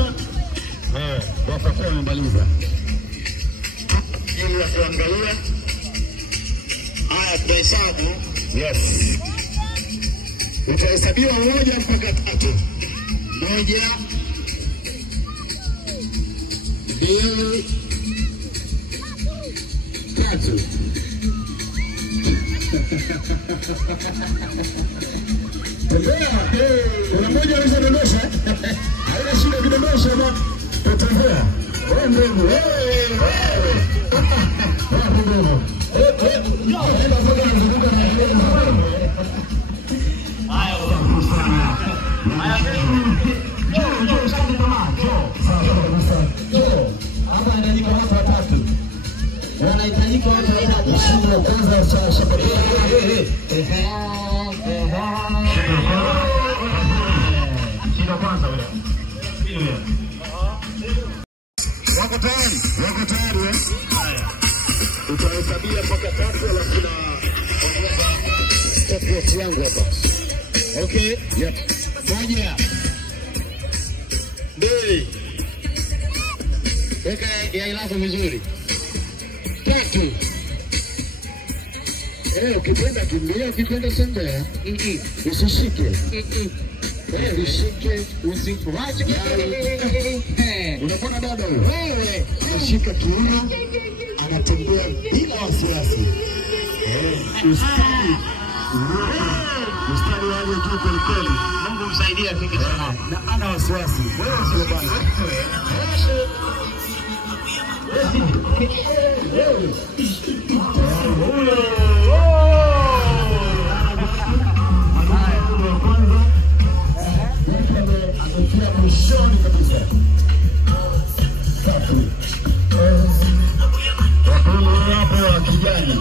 huko. Watakuwa wamemaliza. Ili kuangalia. Haya tuhesabu. Yes. Utahesabiwa 1 mpaka 3. 1 2 3. Kuna mmoja alizadondosha. Haina shida kidondosha bwana. Tutavua. Wewe ndugu. Wanahitajika watu watatu. Shida kwanza shabakia. Shida kwanza wewe. Wako tayari? Wako tayari eh? Haya. Utahesabia mpaka 3 alafu na ongeza stopwatch yangu hapa. Okay? Yep. 1 2. Weka yai lako vizuri. 3. Ukipenda kimbia, ukipenda sembea. Usishike. Usishike, usifuache. Unapona dada huyo? Wewe unashika kiuno, anatembea bila wasiwasi. Ustadi wale tu kwa kweli. Mungu msaidie afike sana. Na ana wasiwasi. Wewe sio bana. Mwishoni kabisa. Safi. Wakulu hapo wa kijani.